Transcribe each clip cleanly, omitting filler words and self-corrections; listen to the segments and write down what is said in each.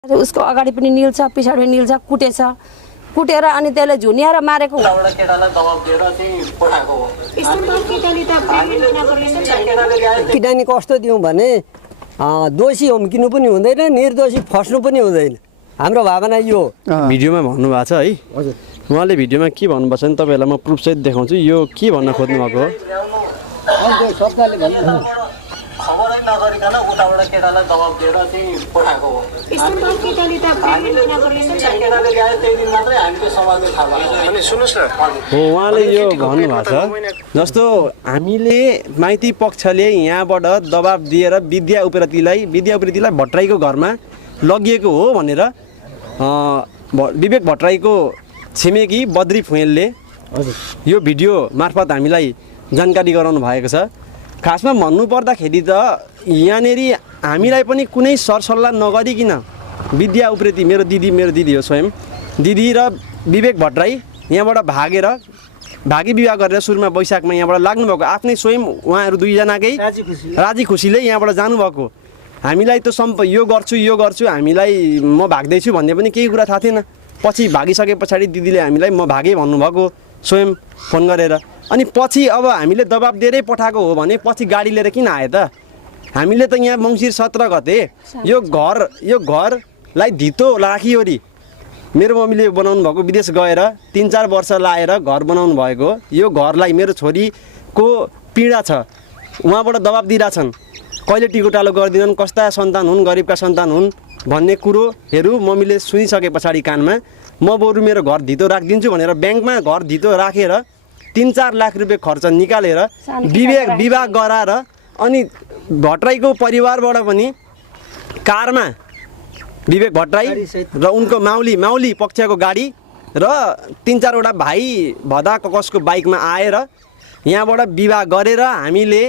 उसको अगाडि पनि निल्छ पछाडि पनि निल्छ कुटेछ कुटेर अनि त्यसले झुनिएर मारेको एउटा केटालाई दबाब दिएर चाहिँ पठाएको हो। किनभने कस्तो दिउँ भने दोषी हुम्किनु पनि हुँदैन निर्दोषी फस्नु पनि हुँदैन हाम्रो भावना यो भिडियोमा भन्नुभएको छ है हजुर उहाँले भिडियोमा के भन्नुभएको छ नि तपाईँहरूलाई म प्रुफसहित देखाउँछु यो के भन्न खोज्नु भएको हो खबरै नगरिकन उताबाट केटालाई दबाब दिएर चाहिँ पठाएको हो। केटाले ल्याए त्यही दिन मात्रै हामीले समाजले थाहा पाएको। सुन्नुहोस् न हो उहाँले यो भन्नुभएको छ जस्तो हामीले माइती पक्षले यहाँबाट दबाब दिएर विद्या उप्रेतीलाई भट्टराईको घरमा लगिएको हो भनेर विवेक भट्टराईको छिमेकी बद्री फुँयलले यो भिडियो मार्फत हामीलाई जानकारी गराउनु भएको छ। खासमा भन्नुपर्दाखेरि त यहाँनिर हामीलाई पनि कुनै सरसल्लाह नगरिकन विद्या उप्रेती मेरो दिदी हो स्वयं दिदी र विवेक भट्टराई यहाँबाट भागी विवाह गरेर सुरुमा वैशाखमा यहाँबाट लाग्नुभएको आफ्नै स्वयं उहाँहरू दुईजनाकै राजी खुसीले यहाँबाट जानुभएको। हामीलाई त यो गर्छु हामीलाई म भाग्दैछु भन्ने पनि केही कुरा थाहा थिएन। पछि भागिसके पछाडि दिदीले हामीलाई म भागेँ भन्नुभएको स्वयं फोन गरेर। अनि पछि अब हामीले दबाब दिएरै पठाएको हो भने पछि गाडी लिएर किन आयो त? हामीले त यहाँ मङ्सिर 17 गते यो घरलाई धितो राखिवरी मेरो मम्मीले बनाउनु भएको विदेश गएर 3-4 वर्ष लाएर घर बनाउनु भएको यो घरलाई मेरो छोरीको पीडा छ उहाँबाट दबाब दिइरहेछन् कहिले टिकोटालो गरिदिनन् कस्ता सन्तान हुन् गरिबका सन्तान हुन् भन्ने कुरोहरू मम्मीले सुनिसके पछाडि कानमा म बरु मेरो घर धितो राखिदिन्छु भनेर ब्याङ्कमा घर धितो राखेर 3-4 लाख रुपियाँ खर्च निकालेर विवाह गराएर अनि भट्टराईको परिवारबाट पनि कारमा विवेक भट्टराई र उनको माउली पक्षको गाडी र 3-4 वटा भाइ भदा ककसको बाइकमा आएर यहाँबाट विवाह गरेर हामीले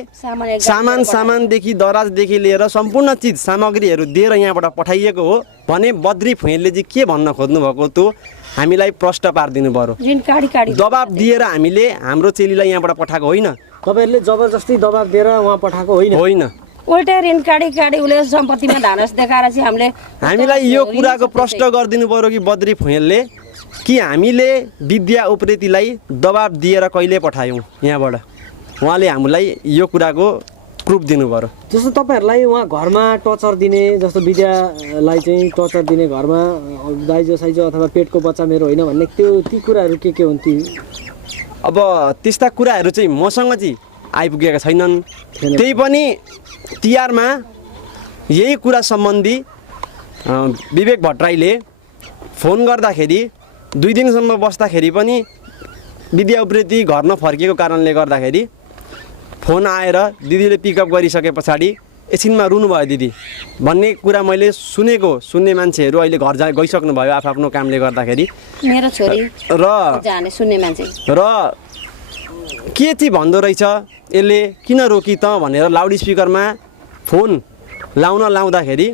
सामानदेखि दराजदेखि लिएर सम्पूर्ण चिज सामग्रीहरू दिएर यहाँबाट पठाइएको हो भने बद्री फुँयलले चाहिँ के भन्न खोज्नु भएको त्यो हामीलाई प्रश्न पारिदिनु पर्यो। दबाब दिएर हामीले हाम्रो चेलीलाई यहाँबाट पठाएको होइन। तपाईहरुले जबरजस्ती दबाब दिएर उहाँ पठाएको होइन उल्टा ऋण काडी उले सम्पत्तिमा धानस देखाएर चाहिँ हामीलाई यो कुराको प्रश्न गरिदिनु पर्यो कि बद्री फुँयलले कि हामीले विद्या उप्रेतीलाई दबाब दिएर कहिले पठायौँ यहाँबाट उहाँले हामीलाई यो कुराको प्रुफ दिनु पर्यो। जस्तो तपाईहरुलाई उहाँ घरमा टर्चर दिने जस्तो विद्यालाई चाहिँ टर्चर दिने घरमा दाइजो साइजो अथवा पेटको बच्चा मेरो होइन भन्ने ती कुराहरू के हुन् ती? अब त्यस्ता कुराहरू चाहिँ मसँग चाहिँ आइपुगेका छैनन्। त्यही पनि तिहारमा यही कुरा सम्बन्धी विवेक भट्टराईले फोन गर्दाखेरि 2 दिनसम्म बस्दाखेरि पनि विद्या उप्रेती घर नफर्किएको कारणले गर्दाखेरि फोन आएर दिदीले पिकअप गरिसके पछाडि एकछिनमा रुनुभयो दिदी भन्ने कुरा मैले सुन्ने मान्छेहरू अहिले घर गइसक्नु भयो आफ्नो कामले गर्दाखेरि मेरो छोरी र जाने सुन्ने मान्छे र के चाहिँ भन्दो रहेछ यसले किन रोकी त भनेर लाउड स्पिकरमा फोन लाउँदाखेरि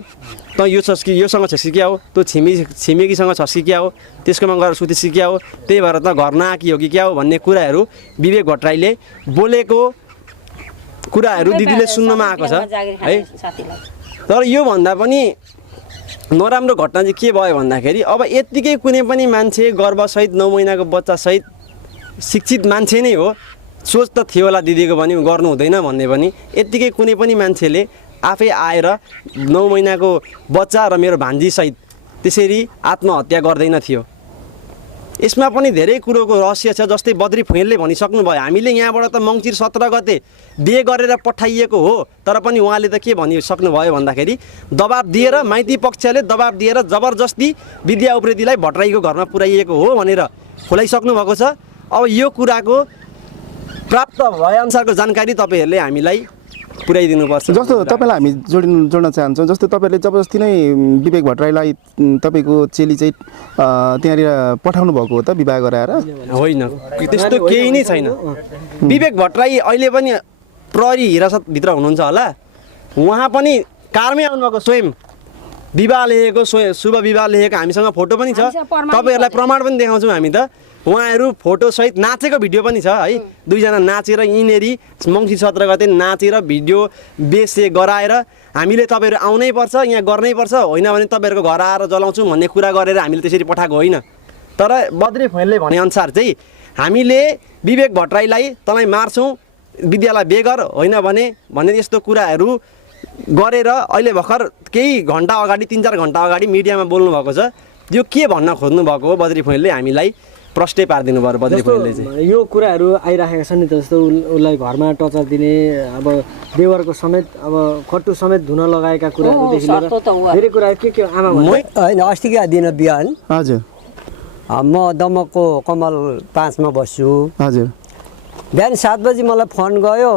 त योसँग छ सिक्या हो त्यो छिमेकीसँग छ सिक्या हो त्यसकोमा गएर सुति सिक्या हो त्यही भएर त घर नआकी हो कि क्या हो भन्ने कुराहरू विवेक भट्टराईले बोलेको कुराहरू दिदीले सुन्नमा आएको छ है। तर यो भन्दा पनि नराम्रो घटना चाहिँ के भयो भन्दाखेरि अब यत्तिकै कुनै पनि मान्छे गर्भसहित 9 महिनाको बच्चासहित शिक्षित मान्छे नै हो सोच त थियो होला दिदीको पनि गर्नु हुँदैन भन्ने पनि यत्तिकै कुनै पनि मान्छेले आफै आएर 9 महिनाको बच्चा र मेरो भान्जीसहित त्यसरी आत्महत्या गर्दैन थियो। यसमा पनि धेरै कुरोको रहस्य छ। जस्तै बद्री फुँयलले भनिसक्नु भयो हामीले यहाँबाट त मङ्सिर 17 गते बिहे गरेर पठाइएको हो तर पनि उहाँले त के भनिसक्नु भयो भन्दाखेरि दबाब दिएर माइती पक्षले दबाब दिएर जबरजस्ती विद्या उप्रेतीलाई भट्टराईको घरमा पुर्याइएको हो भनेर खोलाइसक्नु भएको छ। अब यो कुराको प्राप्त भएअनुसारको जानकारी तपाईँहरूले हामीलाई पुर्याइदिनुपर्छ। जस्तो तपाईँलाई हामी जोड्न चाहन्छौँ जस्तो तपाईँहरूले जबरजस्ती नै विवेक भट्टराईलाई तपाईँको चेली चाहिँ त्यहाँनिर पठाउनु भएको हो त विवाह गराएर? होइन त्यस्तो केही नै छैन। विवेक भट्टराई अहिले पनि प्रहरी हिरासतभित्र हुनुहुन्छ होला। उहाँ पनि कारमै आउनुभएको स्वयं विवाह लेखेको शुभ विवाह लेखेको हामीसँग फोटो पनि छ हामीसँग प्रमाण तपाईँहरूलाई प्रमाण पनि देखाउँछौँ हामी त उहाँहरू फोटोसहित नाचेको भिडियो पनि छ है दुईजना नाचेर यिनीहरू मङ्सिर 17 गते नाचेर भिडियो बेसे गराएर हामीले तपाईँहरू आउनै पर्छ यहाँ गर्नै पर्छ होइन भने तपाईँहरूको घर आएर जलाउँछौँ भन्ने कुरा गरेर हामीले त्यसरी पठाएको होइन तर बद्री फैलले भनेअनुसार चाहिँ हामीले विवेक भट्टराईलाई तँलाई मार्छौँ विद्यालय बेगर होइन भने भन्ने यस्तो कुराहरू गरेर अहिले भर्खर केही घन्टा अगाडि 3-4 घन्टा अगाडि मिडियामा बोल्नु भएको छ यो के भन्न खोज्नु भएको हो बद्री फैलले हामीलाई प्रष्टै पारिदिनु भयो बद्री फैलले चाहिँ यो कुराहरू आइराखेका छन् नि त जस्तो उसलाई घरमा टर्चर दिने अब देवरको समेत अब खट्टु समेत धुन लगाएका कुराहरूदेखि लिएर धेरै कुराहरू के आमा होइन अस्तिका दिन बिहान हजुर म दमकको कमल 5 मा बस्छु हजुर बिहान 7 बजी मलाई फोन गयो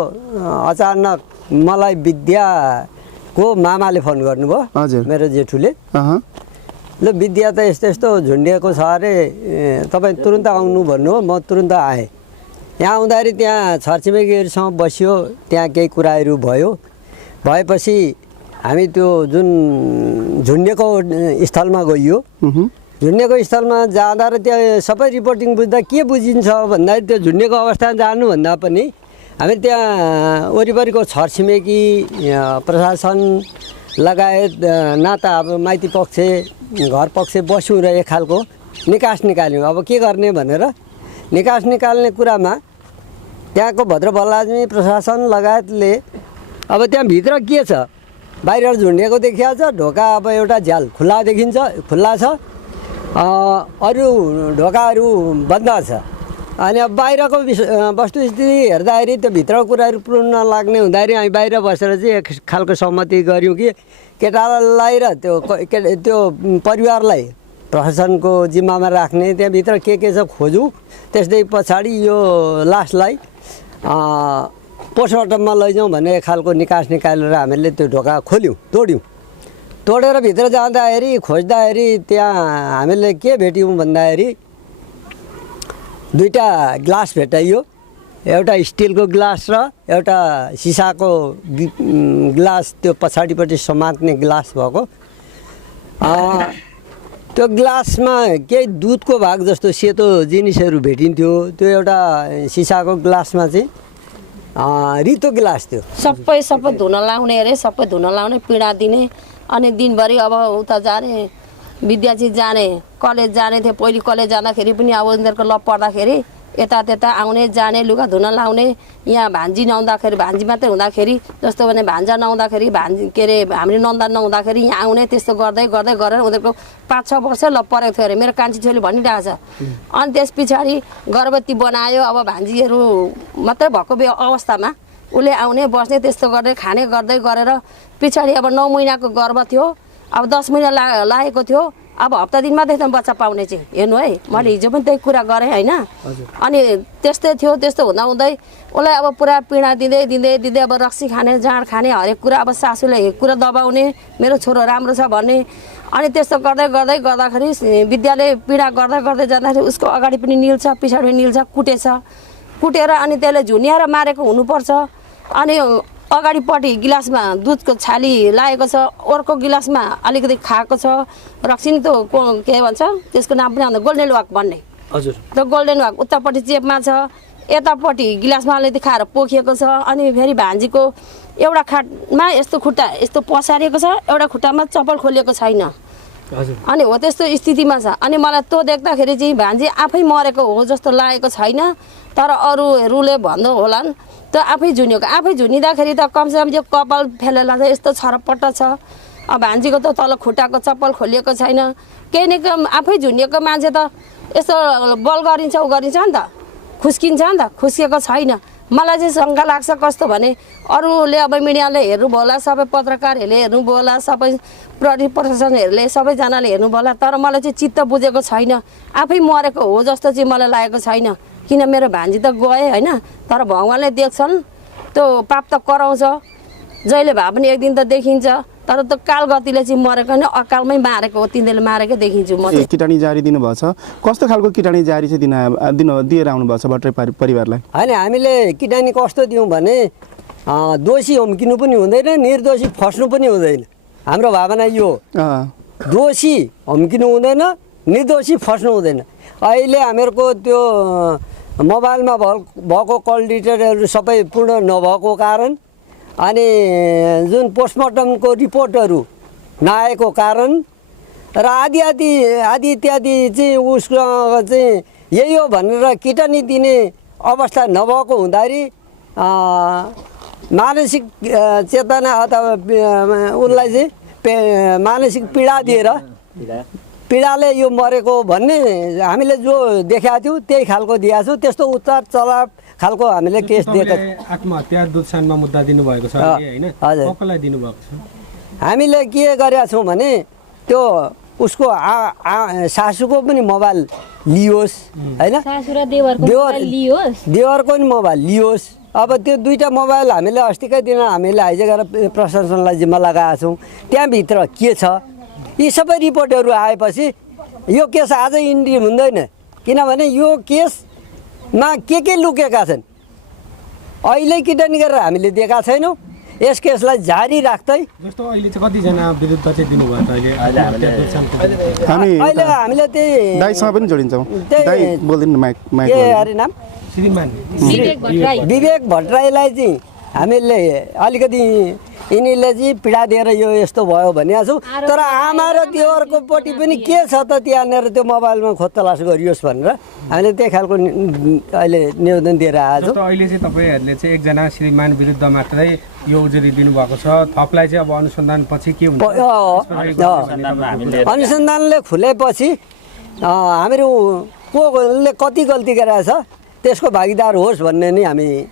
अचानक मलाई विद्याको मामाले फोन गर्नुभयो हजुर मेरो जेठुले ल विद्या त यस्तो यस्तो झुन्डिएको छ अरे तपाईँ तुरुन्त आउनु भन्नु म तुरुन्त आएँ यहाँ आउँदाखेरि त्यहाँ छरछिमेकीहरूसँग बस्यो त्यहाँ केही कुराहरू भयो भएपछि हामी त्यो जुन झुन्डिएको स्थलमा गइयो झुन्डिएको स्थलमा जाँदा र त्यहाँ सबै रिपोर्टिङ बुझ्दा के बुझिन्छ भन्दाखेरि त्यो झुन्डिएको अवस्थामा जानुभन्दा पनि हामी त्यहाँ वरिपरिको छरछिमेकी प्रशासन लगायत नाता अब माइती पक्ष घर पक्ष बस्यौँ र एक खालको निकास निकाल्यौँ अब के गर्ने भनेर निकास निकाल्ने कुरामा त्यहाँको भद्रबल्लाजी प्रशासन लगायतले अब त्यहाँभित्र के छ बाहिर झुन्डिएको देखिया छ ढोका अब एउटा झ्याल खुल्ला देखिन्छ खुल्ला छ अरू ढोकाहरू बन्द छ अनि अब बाहिरको वस्तुस्थिति हेर्दाखेरि त्यो भित्रको कुराहरू पुर्न लाग्ने हुँदाखेरि हामी बाहिर बसेर चाहिँ एक खालको सहमति गऱ्यौँ कि केटालाई र त्यो परिवारलाई प्रशासनको जिम्मामा राख्ने त्यहाँभित्र के छ खोजौँ त्यसै पछाडि यो लासलाई पोस्टमार्टममा लैजाउँ भन्ने एक खालको निकास निकालेर हामीले त्यो ढोका खोल्यौँ तोडेर भित्र जाँदाखेरि खोज्दाखेरि त्यहाँ हामीले के भेट्यौँ भन्दाखेरि दुईटा ग्लास भेटाइयो एउटा स्टिलको ग्लास र एउटा सिसाको ग्लास त्यो पछाडिपट्टि समात्ने ग्लास भएको त्यो ग्लासमा केही दुधको भाग जस्तो सेतो जिनिसहरू भेटिन्थ्यो त्यो एउटा सिसाको ग्लासमा चाहिँ रितो ग्लास थियो सबै धुन लाउने अरे सबै धुन लाउने पीडा दिने अनि दिनभरि अब उता जाने विद्यार्थी जाने कलेज जाने थियो पहिले कलेज जाँदाखेरि पनि अब उनीहरूको लप पर्दाखेरि यता त्यता आउने जाने लुगा धुन लाउने यहाँ भान्जी नहुँदाखेरि भान्जी मात्रै हुँदाखेरि जस्तो भने भान्जा नहुँदाखेरि भान्जी के अरे हामीले नन्दा नहुँदाखेरि यहाँ आउने त्यस्तो गर्दै गरेर उनीहरूको 5-6 वर्ष लप परेको थियो अरे मेरो कान्छी छोरीले भनिरहेको छ अनि त्यस पछाडि गर्भवती बनायो अब भान्जीहरू मात्रै भएको अवस्थामा उसले आउने बस्ने त्यस्तो गर्दै खाने गर्दै गरेर पछाडि अब 9 महिनाको गर्भ थियो अब 10 महिना लागेको थियो अब हप्ता दिन मात्रै त बच्चा पाउने चाहिँ हेर्नु है मैले हिजो पनि त्यही कुरा गरेँ होइन अनि त्यस्तै थियो त्यस्तो हुँदाहुँदै उसलाई अब पुरा पीडा दिँदै अब रक्सी खाने जाँड खाने हरेक कुरा अब सासूले हरेक कुरा दबाउने मेरो छोरो राम्रो छ भन्ने अनि त्यस्तो गर्दाखेरि विद्याले पीडा गर्दै जाँदाखेरि उसको अगाडि पनि निल्छ पछाडि पनि निल्छ कुटेर अनि त्यसले झुन्याएर मारेको हुनुपर्छ अनि अगाडिपट्टि गिलासमा दुधको छाली लागेको छ अर्को गिलासमा अलिकति खाएको छ रक्सी त के भन्छ त्यसको नाम पनि आउँदैन गोल्डन वाक भन्ने हजुर त्यो गोल्डन वाक उतापट्टि चेपमा छ यतापट्टि गिलासमा अलिकति खाएर पोखिएको छ अनि फेरि भान्जीको एउटा खाटमा यस्तो खुट्टा यस्तो पसारिएको छ एउटा खुट्टामा चप्पल खोलिएको छैन अनि हो त्यस्तो स्थितिमा छ अनि मलाई त्यो देख्दाखेरि चाहिँ भान्जी आफै मरेको हो जस्तो लागेको छैन तर अरूहरूले भन्दा होला त्यो आफै झुनिँदाखेरि त कमसेकम यो कपाल फेलेला छ यस्तो छरपट्ट छ अब भान्जीको त तल खुट्टाको चप्पल खोलिएको छैन केही न आफै झुनिएको मान्छे त यस्तो बल गरिन्छ उ गरिन्छ नि त खुस्किन्छ नि त खुस्किएको छैन मलाई चाहिँ शङ्का लाग्छ कस्तो भने अरूले अब मिडियाले हेर्नुभयो होला सबै पत्रकारहरूले हेर्नुभयो होला सबै प्रशासनहरूले सबैजनाले हेर्नुभयो होला तर मलाई चाहिँ चित्त बुझेको छैन आफै मरेको हो जस्तो चाहिँ मलाई लागेको छैन किन मेरो भान्जी त गए होइन तर भगवानले देख्छन् त्यो पाप त कराउँछ जहिले भए पनि एक दिन त देखिन्छ तर त्यो कालगतिले चाहिँ मरेको नि अकालमै मारेको हो तिनीहरूले मारेकै देखिन्छु म चाहिँ किटानी जारी दिनुभएको छ कस्तो खालको किटानी जारी चाहिँ दिएर आउनुभएको छ भट्टराई परिवारलाई होइन हामीले किटानी कस्तो दियौँ भने दोषी हुम्किनु पनि हुँदैन निर्दोषी फस्नु पनि हुँदैन हाम्रो भावना यो दोषी हम्किनु हुँदैन, निर्दोषी फस्नु हुँदैन। अहिले हामीहरूको त्यो मोबाइलमा भएको कल डिटेलहरू सबै पूर्ण नभएको कारण अनि जुन पोस्टमार्टमको रिपोर्टहरू नआएको कारण र आदि इत्यादि चाहिँ उसको चाहिँ यही हो भनेर किटनी दिने अवस्था नभएको हुँदाखेरि मानसिक चेतना अथवा उसलाई चाहिँ मानसिक पीडा दिएर पीडाले यो मरेको भन्ने हामीले जो देखाएको थियौँ त्यही खालको दिएको छौँ। त्यस्तो उतार चढाव खालको हामीले केस दिएको आत्महत्या दुधसानमा मुद्दा दिनुभएको छ हैन? हजुर। कसलाई दिनुभएको छ? हामीले के गरेका छौँ भने त्यो उसको सासूको पनि मोबाइल लियोस् होइन, देवरको पनि मोबाइल लियोस्। अब त्यो दुईवटा मोबाइल हामीले अस्तिकै दिन हामीले आइज गरेर प्रशासनलाई जिम्मा लगाएका छौँ। त्यहाँभित्र के छ यी सबै रिपोर्टहरू आएपछि यो केस आजै इन्डी हुँदैन, किनभने यो केसमा के लुकेका छन् अहिले किटनी गरेर हामीले दिएका छैनौँ। यस केसलाई जारी राख्दै जस्तो अहिले चाहिँ कतिजना विरुद्ध चाहिँ दिनुभयो त अहिले हामीले त्यही दाइसँग पनि जोडिन्छौँ। दाइ बोल्दिनु माइक के अरे नाम विवेक भट्टराईलाई चाहिँ हामीले अलिकति यिनीले चाहिँ पीडा दिएर यो यस्तो भयो भनिएको छौँ। तर आमा र देवरको पट्टि पनि के छ त त्यहाँनिर त्यो मोबाइलमा खोजतलास गरियोस् भनेर हामीले त्यही खालको अहिले निवेदन दिएर आएको छौँ। अहिले चाहिँ तपाईँहरूले चाहिँ एकजना श्रीमान विरुद्ध मात्रै यो उजुरी दिनुभएको छ, थपलाई चाहिँ अब अनुसन्धान पछि के हुन्छ? अनुसन्धानले खुलेपछि हामीहरू कोले कति गल्ती गरेछ त्यसको भागीदार होस् भन्ने नै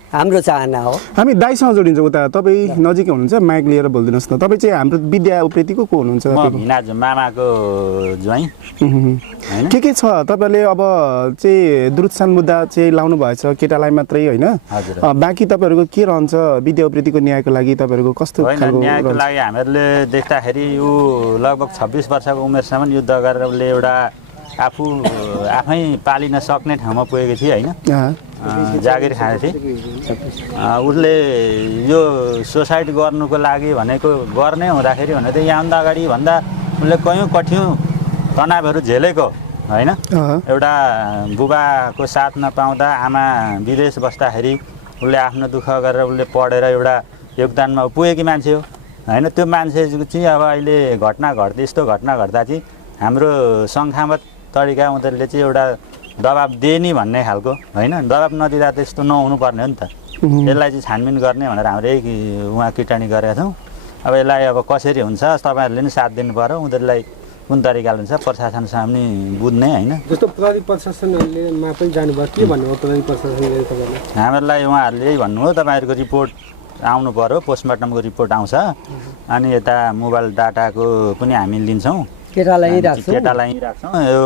हाम्रो चाहना हो। हामी दाइसँग जोडिन्छौँ। उता तपाईँ नजिकै हुनुहुन्छ, माइक लिएर बोलिदिनुहोस् न। तपाईँ चाहिँ हाम्रो विद्या उप्रेतीको को हुनुहुन्छ? मामाको ज्वाइँ होइन। के छ तपाईँले अब चाहिँ दुरुत्सान मुद्दा चाहिँ लाउनु भएछ केटालाई मात्रै होइन, बाँकी तपाईँहरूको के रहन्छ विद्या उप्रेतीको न्यायको लागि? तपाईँहरूको कस्तो न्यायको लागि हामीहरूले देख्दाखेरि यो लगभग 26 वर्षको उमेरसम्म युद्ध गरेर उसले एउटा आफै पालिन सक्ने ठाउँमा पुगेको थिएँ होइन, जागिर खाएको थिएँ। उसले यो सुसाइड गर्नुको लागि भनेको गर्ने हुँदाखेरि भने त यहाँभन्दा अगाडि भन्दा उसले कयौँ कठिन तनावहरू झेलेको होइन। एउटा बुबाको साथ नपाउँदा आमा विदेश बस्दाखेरि उसले आफ्नो दुःख गरेर उसले पढेर एउटा योगदानमा पुगेकी मान्छे हो होइन। त्यो मान्छे चाहिँ अब अहिले यस्तो घटना घट्दा चाहिँ हाम्रो सङ्खामत तरिका उनीहरूले चाहिँ एउटा दबाब दिए नि भन्ने खालको होइन। दबाब नदिँदा त यस्तो नहुनु पर्ने हो नि त। यसलाई चाहिँ छानबिन गर्ने भनेर हाम्रो उहाँ किटानी गरेका छौँ। अब यसलाई अब कसरी हुन्छ तपाईँहरूले पनि साथ दिनु पर्यो। उनीहरूलाई कुन तरिकाले हुन्छ प्रशासनसँग पनि बुझ्ने होइन। जस्तो प्रहरी प्रशासनहरूलेमा पनि जानुभयो, के भन्नुभयो प्रहरी प्रशासनले तपाईँलाई? हामीहरूलाई उहाँहरूले यही भन्नुभयो तपाईँहरूको रिपोर्ट आउनु पर्यो, पोस्टमार्टमको रिपोर्ट आउँछ अनि यता मोबाइल डाटाको पनि हामी लिन्छौँ, केटालाई राख्छौँ। यो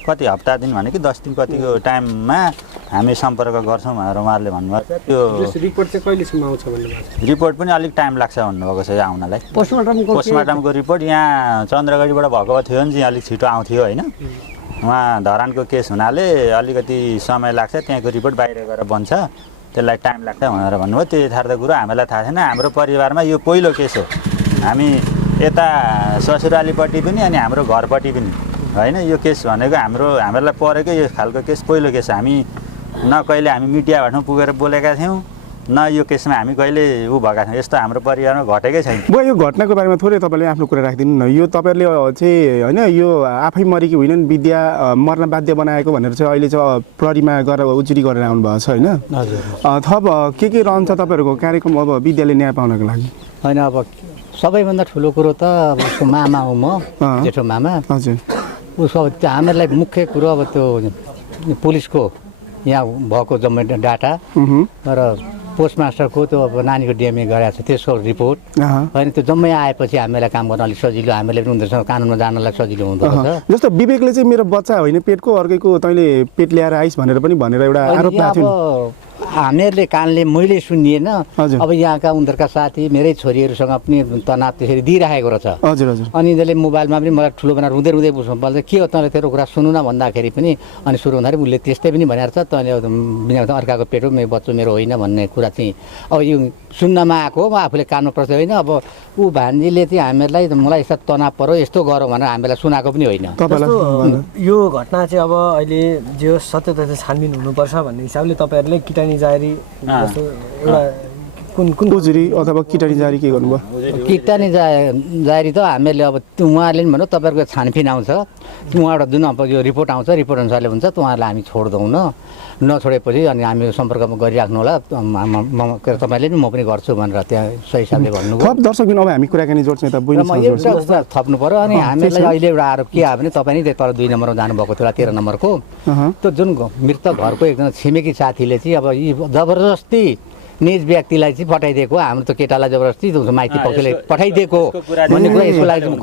कति हप्ता दिन भने कि 10 दिन कतिको टाइममा हामी सम्पर्क गर्छौँ भनेर उहाँहरूले भन्नुभएको छ। त्यो रिपोर्ट चाहिँ कहिलेसम्म आउँछ भन्नुभएको छ? रिपोर्ट पनि अलिक टाइम लाग्छ भन्नुभएको छ आउनलाई। पोस्टमार्टमको रिपोर्ट यहाँ चन्द्रगढीबाट भएको थियो भने चाहिँ अलिक छिटो आउँथ्यो होइन। उहाँ धरानको केस हुनाले अलिकति समय लाग्छ, त्यहाँको रिपोर्ट बाहिर गएर बन्छ, त्यसलाई टाइम लाग्छ भनेर भन्नुभयो। त्यो यथार्थ कुरो हामीलाई थाहा छैन। हाम्रो परिवारमा यो पहिलो केस हो। हामी यता ससुरालीपट्टि पनि अनि हाम्रो घरपट्टि पनि होइन। यो केस भनेको हामीहरूलाई परेको यो खालको केस पहिलो केस। हामी न कहिले हामी मिडियाबाट पुगेर बोलेका थियौँ, न यो केसमा हामी कहिले भएका थियौँ। यस्तो हाम्रो परिवारमा घटेकै छैन। यो घटनाको बारेमा थोरै तपाईँले आफ्नो कुरा राखिदिनु न। यो तपाईँहरूले चाहिँ होइन यो आफै मरेकी होइनन्, विद्या मर्न बाध्य बनाएको भनेर चाहिँ अहिले चाहिँ प्रहरीमा गएर उजुरी गरेर आउनुभएको छ होइन। थप के रहन्छ तपाईँहरूको कार्यक्रम अब विद्याले न्याय पाउनको लागि? होइन अब सबैभन्दा ठुलो कुरो त अब उसको मामा हो, म जेठो मामा। हजुर। उसको अब त्यो हामीहरूलाई मुख्य कुरो अब त्यो पुलिसको यहाँ भएको जम्मै डाटा र पोस्टमास्टरको त्यो अब नानीको डिएमए गरेको छ त्यसको रिपोर्ट होइन। त्यो जम्मै आएपछि हामीलाई काम गर्न अलिक सजिलो, हामीलाई पनि उनीहरूसँग कानुनमा जानलाई सजिलो हुँदो रहेछ। जस्तो विवेकले चाहिँ मेरो बच्चा होइन पेटको अर्कैको तैँले पेट ल्याएर आइस भनेर पनि भनेर एउटा आरोप लाग्यो। हामीहरूले कानले मैले सुनिएन हजुर। अब यहाँका उनीहरूका साथी मेरै छोरीहरूसँग पनि तनाव त्यसरी दिइराखेको रहेछ हजुर हजुर अनि यिनीहरूले मोबाइलमा पनि मलाई ठुलो बनाएर रुँदै रुँदै बुझ्नु पर्छ के हो तँले तेरो कुरा सुन्नु न भन्दाखेरि पनि अनि सुरु हुँदाखेरि उसले त्यस्तै पनि भनेर छ तैँले बिना अर्काको पेट हो मेरो बच्चो मेरो होइन भन्ने कुरा चाहिँ अब यो सुन्नमा आएको हो आफूले कान्नु पर्छ होइन अब ऊ भान्जीले चाहिँ हामीहरूलाई मलाई यस्तो तनाव पऱ्यो यस्तो गरौँ भनेर हामीलाई सुनाएको पनि होइन जस्तो यो घटना चाहिँ अब अहिले जे सत्य तथ्य छानबिन हुनुपर्छ भन्ने हिसाबले तपाईँहरूले किटानी जारी जस्तो एउटा कुन उजुरी अथवा किटानी जारी के गर्नुभयो किटानी जारी त हामीहरूले अब उहाँहरूले पनि भन्नु तपाईँहरूको छानबिन आउँछ उहाँबाट जुन अब यो रिपोर्ट आउँछ रिपोर्ट अनुसारले हुन्छ उहाँहरूलाई हामी छोड्दैनौँ नछोडेपछि अनि हामी सम्पर्कमा गरिराख्नु होला तपाईँले पनि म पनि गर्छु भनेर त्यहाँ सही हिसाबले भन्नुभयो थप दर्शकबिन अब हामी कुराकानी जोड्छौँ यता र बुझ्नु म एउटा कुरा थप्नु पऱ्यो अनि हामीलाई अहिले एउटा आरोप के आयो भने तपाईँ नै तल 2 नम्बरमा जानुभएको थियो 13 नम्बरको त्यो जुन मृतक घरको एकजना छिमेकी साथीले चाहिँ अब यी जबरजस्ती निज व्यक्तिलाई चाहिँ पठाइदिएको हाम्रो त केटालाई जबरजस्ती माइती पक्षले पठाइदिएको भन्ने कुरा यसको लागि चाहिँ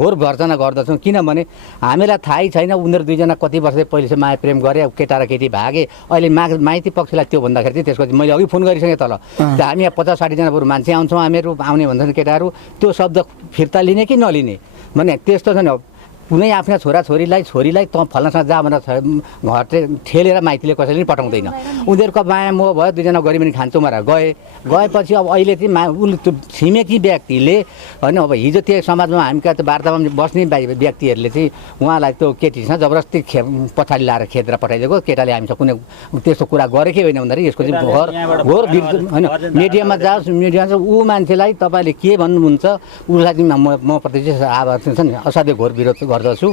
घोर भर्जना गर्दछौँ किनभने हामीलाई थाहै छैन उनीहरू दुईजना कति वर्ष पहिले चाहिँ माया प्रेम गरे केटा र केटी भागे अहिले माइती पक्षलाई त्यो भन्दाखेरि चाहिँ त्यसको मैले अघि फोन गरिसकेँ तल हामी यहाँ 50-60 जना बरु मान्छे आउँछौँ हामीहरू आउने भन्छन् केटाहरू त्यो शब्द फिर्ता लिने कि नलिने भने त्यस्तो छ नि कुनै आफ्ना छोरीलाई त फल्नासँग जा भनेर घर ठेलेर माइतीले कसैले पनि पठाउँदैन उनीहरूको माया मोह भयो दुईजना गरी पनि खान्छौँ भनेर गएपछि अब अहिले चाहिँ उसले त्यो छिमेकी व्यक्तिले होइन अब हिजो त्यो समाजमा हामी कहाँ वार्तामा बस्ने व्यक्तिहरूले चाहिँ उहाँलाई त्यो केटीसँग जबरजस्ती पछाडि लाएर खेदेर पठाइदिएको केटाले हामीसँग कुनै त्यस्तो कुरा गरेकै होइन भन्दाखेरि यसको चाहिँ घोर होइन मिडियामा जाओस् मिडियामा ऊ मान्छेलाई तपाईँले के भन्नुहुन्छ उसलाई चाहिँ म प्रति चाहिँ आभार छ नि असाध्यै घोर विरोध गर्दछु